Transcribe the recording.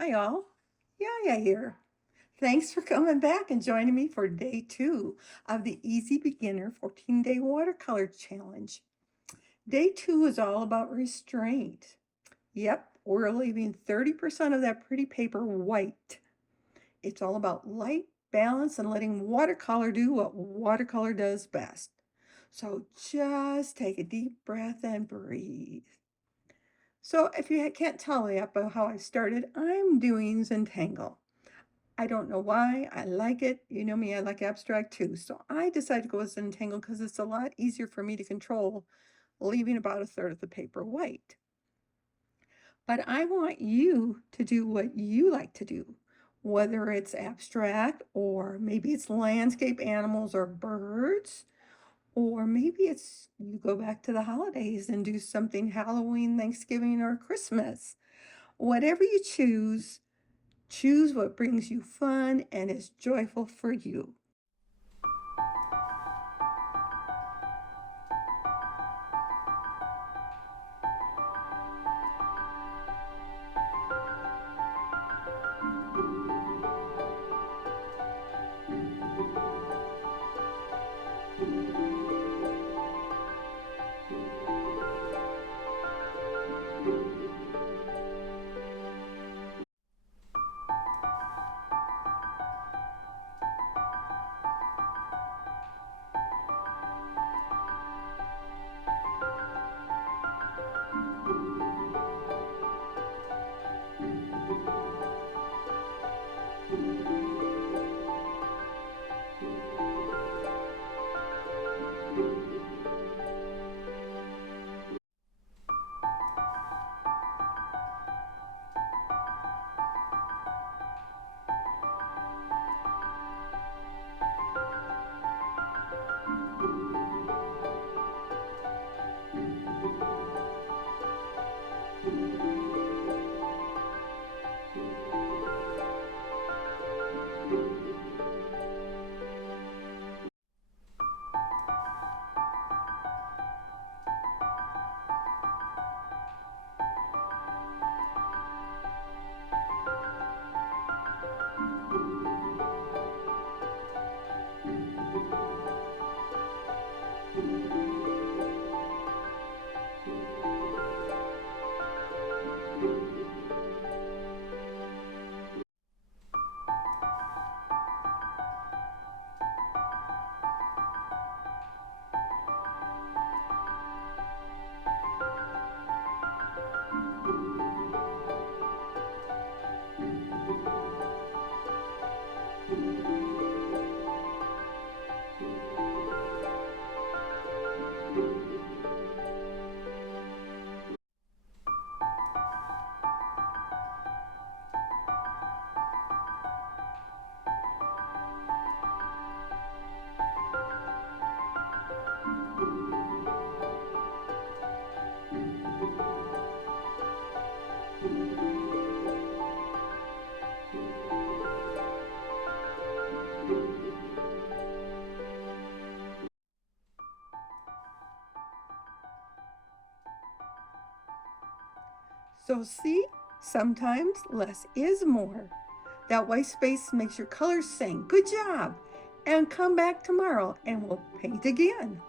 Hi all, YaYa here. Thanks for coming back and joining me for day 2 of the Easy Beginner 14-Day Watercolor Challenge. Day 2 is all about restraint. Yep, we're leaving 30% of that pretty paper white. It's all about light, balance, and letting watercolor do what watercolor does best. So just take a deep breath and breathe. So if you can't tell yet by how I started, I'm doing Zentangle. I don't know why. I like it. You know me, I like abstract too. So I decided to go with Zentangle because it's a lot easier for me to control, leaving about a third of the paper white. But I want you to do what you like to do, whether it's abstract or maybe it's landscape animals or birds, or maybe it's you go back to the holidays and do something Halloween, Thanksgiving, or Christmas. Whatever you choose, choose what brings you fun and is joyful for you. So see, sometimes less is more. That white space makes your colors sing. Good job. And come back tomorrow and we'll paint again.